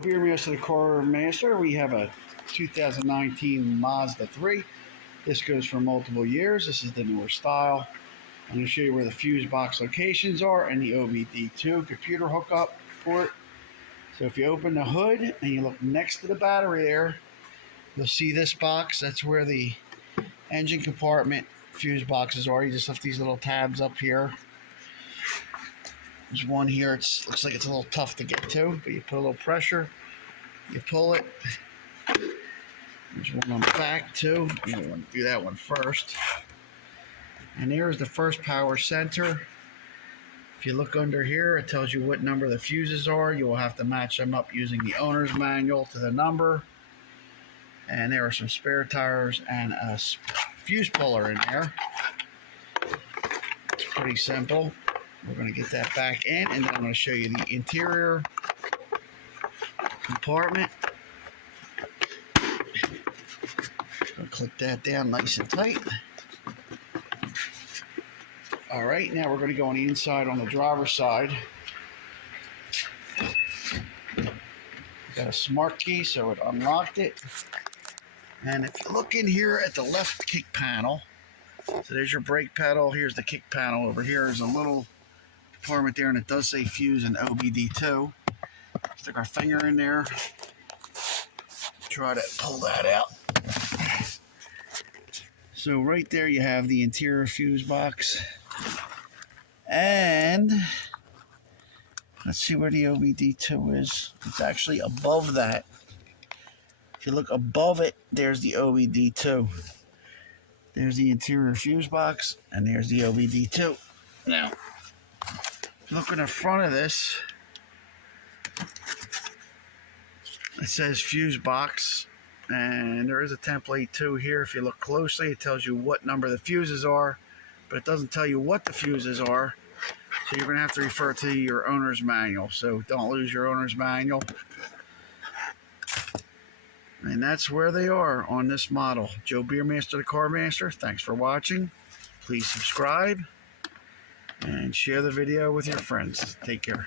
Beer Master, the Car Master. We have a 2019 Mazda 3. This goes for multiple years. This is the newer style. I'm going to show you where the fuse box locations are and the OBD2 computer hookup port. So if you open the hood and you look next to the battery there, you'll see this box. That's where the engine compartment fuse boxes are. You just lift these little tabs up here. There's one here. It looks like it's a little tough to get to, but you put a little pressure, you pull it. There's one on the back too. You want to do that one first. And there's the first power center. If you look under here, it tells you what number the fuses are. You will have to match them up using the owner's manual to the number. And there are some spare tires and a fuse puller in there. It's pretty simple. We're going to get that back in, and then I'm going to show you the interior compartment. Going to click that down nice and tight. All right, now we're going to go on the inside on the driver's side. Got a smart key, so it unlocked it. And if you look in here at the left kick panel, so there's your brake pedal. Here's the kick panel. Over here is a little compartment there, and it does say fuse and OBD2. Stick our finger in there. Try to pull that out. So right there you have the interior fuse box. And let's see where the OBD2 is. It's actually above that. If you look above it, there's the OBD2. There's the interior fuse box, and there's the OBD2. Now, if you look in the front of this, it says fuse box, and there is a template too here. If you look closely, it tells you what number the fuses are, but it doesn't tell you what the fuses are, so you're going to have to refer to your owner's manual. So don't lose your owner's manual. And that's where they are on this model. Joe Beermaster, the Car Master. Thanks for watching. Please subscribe and share the video with your friends. Take care.